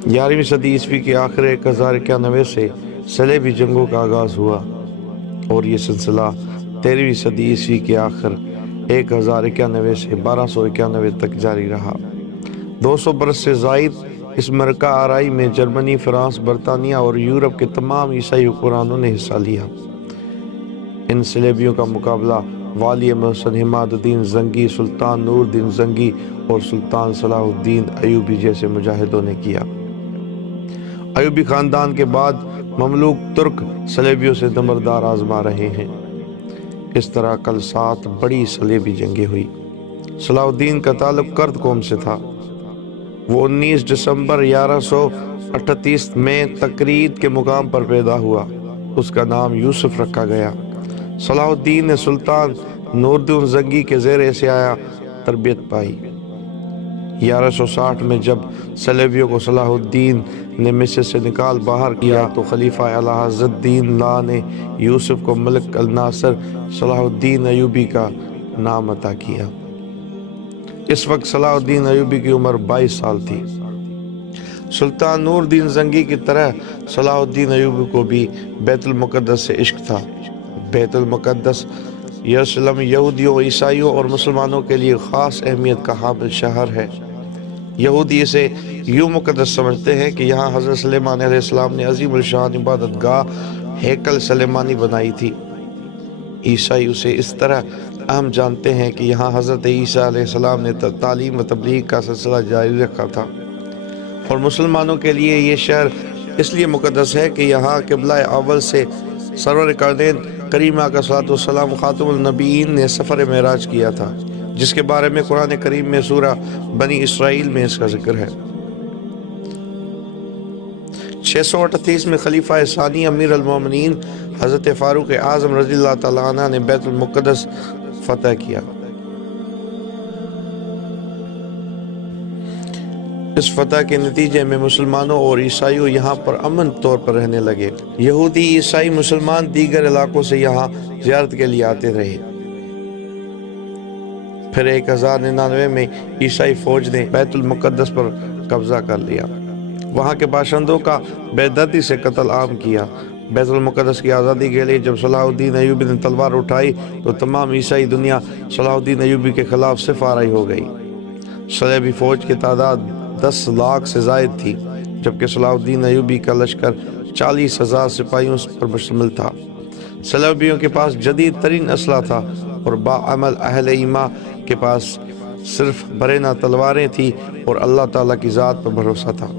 11वीं सदी ईस्वी के आखिर 1091 से सलेबी जंगों का आगाज़ हुआ और ये सिलसिला 13वीं सदी ईस्वी के आखिर 1091 से 1291 तक जारी रहा। 200 बरस से ज़ायद इस मरका आराई में जर्मनी, फ्रांस, बरतानिया और यूरोप के तमाम ईसाई हुक्मरानों ने हिस्सा लिया। इन सलेबियों का मुकाबला वाली मोहसिन हिमादुद्दीन ज़ंगी, सुल्तान नूरुद्दीन ज़ंगी और सुल्तान सलाहुद्दीन अयूबी जैसे मुजाहिदों ने किया। अयूबी ख़ानदान के बाद ममलूक तुर्क सलेबियों से नंबरदार आजमा रहे हैं। इस तरह कल 7 बड़ी सलेबी जंगें हुई। सलाहुद्दीन का ताल्लुक कर्द कौम से था। वो 19 दिसंबर 1138 में तकरीद के मुकाम पर पैदा हुआ। उसका नाम यूसुफ रखा गया। सलाहुद्दीन ने सुल्तान नूरुद्दीन ज़ंगी के ज़ेरे से आया तरबियत पाई। 1160 में जब सलेबियों को सलाहुद्दीन ने मिस्र से निकाल बाहर किया तो खलीफा आला हज़रतुद्दीन ला ने यूसुफ को मलिक अल नासिर सलाहुद्दीन अयूबी का नाम अता किया। इस वक्त सलाहुद्दीन अयूबी की उम्र 22 साल थी। सुल्तान नूरुद्दीन ज़ंगी की तरह सलाहुद्दीन अयूबी को भी बैतुल मुक़द्दस से इश्क था। बैतुल मुक़द्दस यरूशलेम यहूदियों, ईसाइयों और मुसलमानों के लिए ख़ास अहमियत का हामिल शहर है। यहूदी इसे यूँ मुक़द्दस समझते हैं कि यहाँ हज़रत सुलेमान अलैहिस्सलाम ने अज़ीम अल शान इबादत गाह हैकल सुलेमानी बनाई थी। ईसाई उसे इस तरह अहम जानते हैं कि यहाँ हज़रत ईसा अलैहिस्सलाम ने तालीम व तबलीग का सिलसिला जारी रखा था। और मुसलमानों के लिए ये शहर इसलिए मुक़द्दस है कि यहाँ क़िबला अव्वल से सरवर कायनैन करीम आका सल्लल्लाहु अलैहि वसल्लम खातमुल नबीयीन ने सफ़र मेराज किया था, जिसके बारे में कुरान करीम में सूरा बनी इसराइल में इसका जिक्र है। 638 में खलीफा सानी अमीर अल मोमिनीन हज़रत फ़ारूक आज़म रज़ियल्लाहु तआला अन्हु ने बैतुल मुक़द्दस फ़तह किया। इस फतह के नतीजे में मुसलमानों और ईसाइयों यहाँ पर अमन तौर पर रहने लगे। यहूदी, ईसाई, मुसलमान दीगर इलाकों से यहाँ ज़ियारत के लिए आते रहे। फिर 1099 में ईसाई फौज ने बैतुल मुक़द्दस पर कब्जा कर लिया। वहाँ के बाशिंदों का बेदर्दी से कत्ल आम किया। बैतुल मुक़द्दस की आज़ादी के लिए जब सलाहुद्दीन अयूबी ने तलवार उठाई तो तमाम ईसाई दुनिया सलाहुद्दीन अयूबी के खिलाफ सिफ़ाराई हो गई। सलेबी फौज की तादाद 10 लाख से ज़ायद थी, जबकि सलाहुद्दीन अयूबी का लश्कर 40,000 सिपाहियों पर मुश्तमिल था। सलेबियों के पास जदीद तरीन असला था और बाअमल अहले ईमा के पास सिर्फ बरेना तलवारें थी और अल्लाह ताला की ज़ात पर भरोसा था।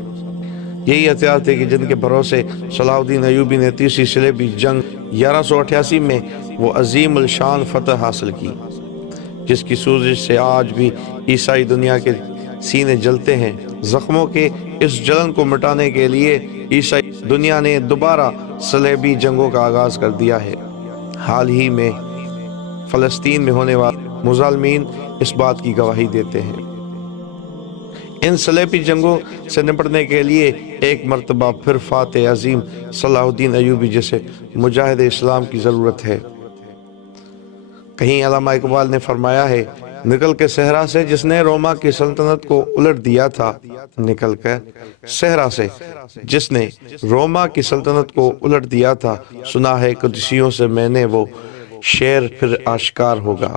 यही हथियार थे कि जिनके भरोसे सलाहुद्दीन अयूबी ने तीसरी सलेबी जंग 1188 में वो अजीम अल शान फतह हासिल की, जिसकी सूजिश से आज भी ईसाई दुनिया के सीने जलते हैं। ज़ख्मों के इस जलन को मिटाने के लिए ईसाई दुनिया ने दोबारा सलेबी जंगों का आगाज़ कर दिया है। हाल ही में फ़लस्तीन में होने वाले मुज़ालमीन इस बात की गवाही देते हैं। इन सलेबी जंगों से निपटने के लिए एक मरतबा फिर फ़ातिह अज़ीम सलाहुद्दीन अयूबी जैसे मुजाहिद इस्लाम की ज़रूरत है। कहीं अल्लामा इकबाल ने फरमाया है, निकल के सहरा से जिसने रोमा की सल्तनत को उलट दिया था, निकल कर सहरा से जिसने रोमा की सल्तनत को उलट दिया था, सुना है कुदसियों से मैंने वो शेर फिर आश्कार होगा।